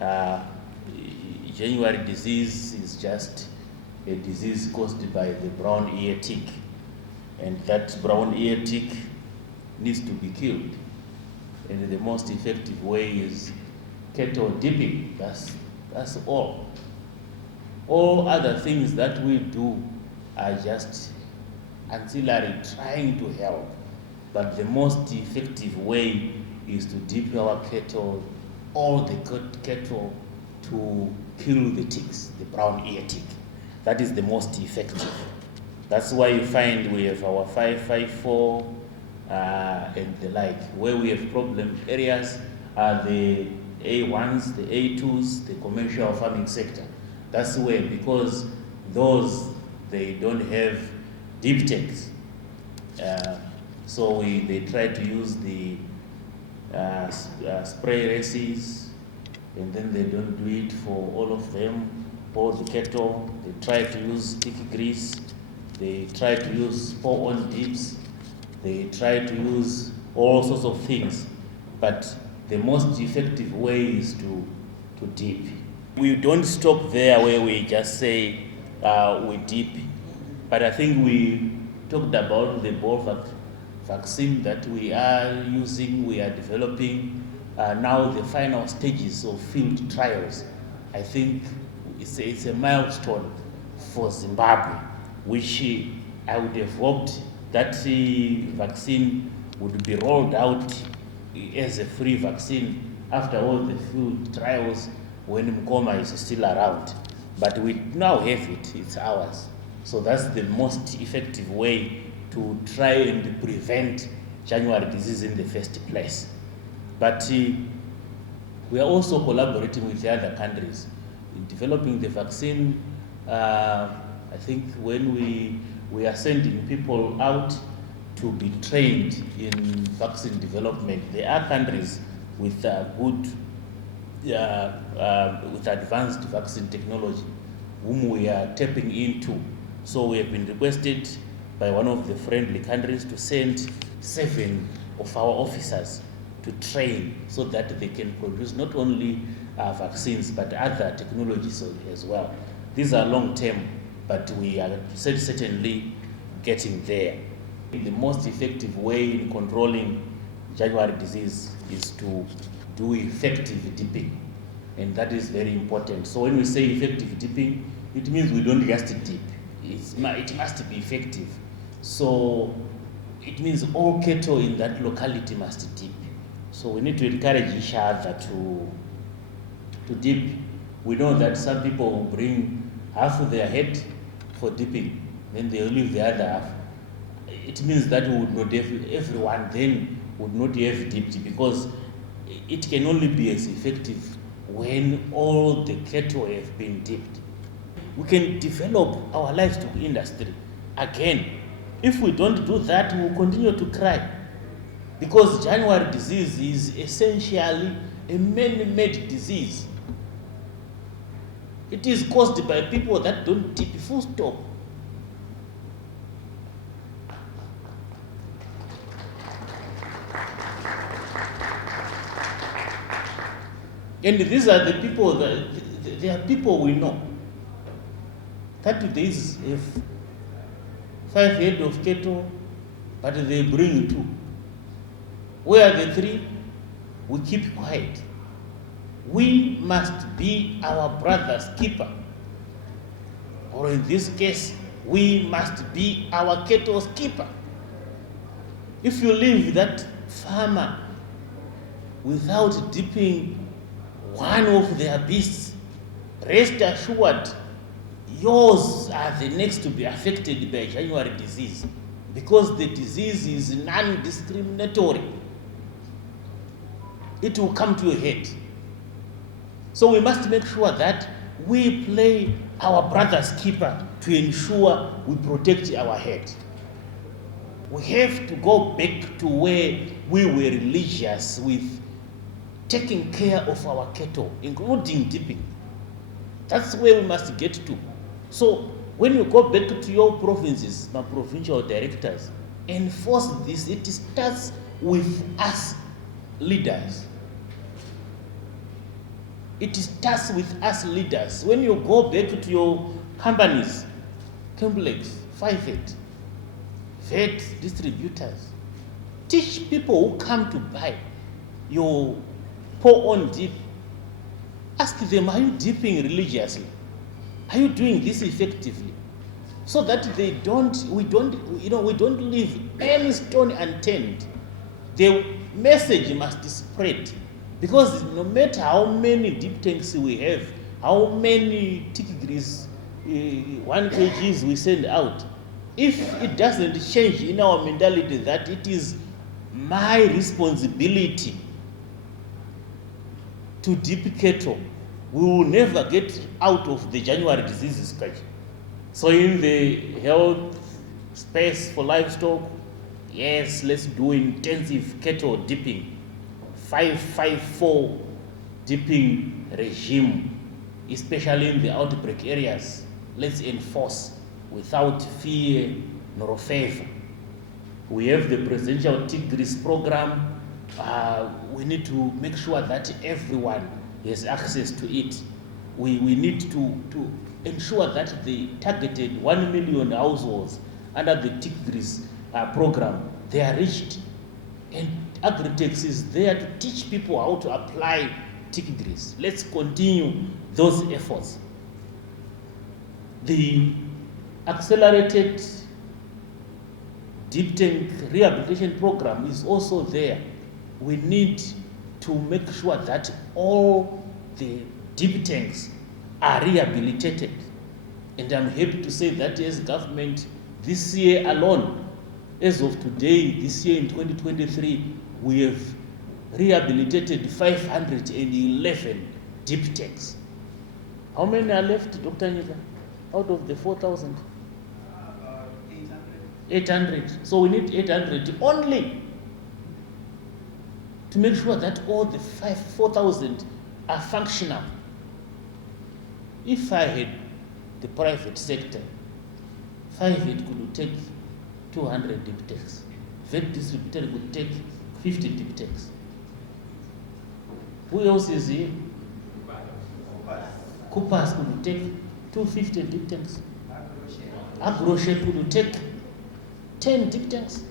Uh, January disease is just a disease caused by the brown ear tick, and that brown ear tick needs to be killed. And the most effective way is cattle dipping. That's all. All other things that we do are just ancillary, trying to help. But the most effective way is to dip our cattle, all the cattle, to kill the ticks, the brown ear tick. That is the most effective. That's why you find we have our 554 and the like. Where we have problem areas are the A1s, the A2s, the commercial farming sector. That's where, because those, they don't have deep tanks. So they try to use the spray races, and then they don't do it for all of them, all the cattle. They try to use sticky grease, they try to use pour-on dips, they try to use all sorts of things. But the most effective way is to dip. We don't stop there where we just say we dip. But I think we talked about the bull vaccine that we are using, we are developing. Now the final stages of field trials. I think it's a milestone for Zimbabwe, which I would have hoped that the vaccine would be rolled out as a free vaccine after all the field trials when Mkoma is still around. But we now have it, it's ours. So that's the most effective way to try and prevent January disease in the first place. But we are also collaborating with the other countries in developing the vaccine. I think when we are sending people out to be trained in vaccine development, there are countries with with advanced vaccine technology whom we are tapping into. So we have been requested by one of the friendly countries to send 7 of our officers to train so that they can produce not only vaccines but other technologies as well. These are long term, but we are certainly getting there. The most effective way in controlling January disease is to do effective dipping, and that is very important. So when we say effective dipping, it means we don't just dip. It must be effective. So it means all cattle in that locality must dip. So we need to encourage each other to dip. We know that some people will bring half of their head for dipping, then they'll leave the other half. It means that we would not have, everyone then would not have dipped, because it can only be as effective when all the cattle have been dipped. We can develop our livestock industry again. If we don't do that, we will continue to cry, because January disease is essentially a man-made disease. It is caused by people that don't dip, full stop. And these are the people they are people we know. 30 days have 5 head of cattle, but they bring 2. Where are the 3? We keep quiet. We must be our brother's keeper. Or in this case, we must be our cattle's keeper. If you leave that farmer without dipping one of their beasts, rest assured, yours are the next to be affected by January disease, because the disease is non-discriminatory. It will come to your head. So we must make sure that we play our brother's keeper to ensure we protect our head. We have to go back to where we were religious with taking care of our cattle, including dipping. That's where we must get to. So when you go back to your provinces, my provincial directors, enforce this. It starts with us leaders. It starts with us leaders. When you go back to your companies, complex, 5-8, vet distributors, teach people who come to buy your pour-on dip. Ask them, are you dipping religiously? Are you doing this effectively? So that we don't leave any stone unturned. The message must spread, because no matter how many deep tanks we have, how many tick-grease 1 kgs we send out, if it doesn't change in our mentality that it is my responsibility to dip cattle, we will never get out of the January diseases. So in the health space for livestock, yes, let's do intensive cattle dipping, 5-5-4 dipping regime, especially in the outbreak areas. Let's enforce without fear nor favor. We have the presidential tick-grease program. We need to make sure that everyone has access to it. We need to ensure that the targeted 1 million households under the tick-grease program, they are reached. And Agri-Tex is there to teach people how to apply tick-grease. Let's continue those efforts. The accelerated deep tank rehabilitation program is also there. We need to make sure that all the deep tanks are rehabilitated. And I'm happy to say that as government, this year alone, as of today, this year in 2023, we have rehabilitated 511 deep tanks. How many are left, Dr. Nika, out of the 4,000? 800. So we need 800 only to make sure that all the 4,000 are functional. If I had the private sector, 5 it could take 200 deep tanks. Vet distributor could take 50 deep tanks. Who else is here? Coopers could take 250 deep tanks. Agroshe could take 10 deep tanks.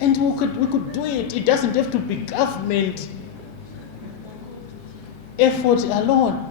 And we could do it. It doesn't have to be government effort alone.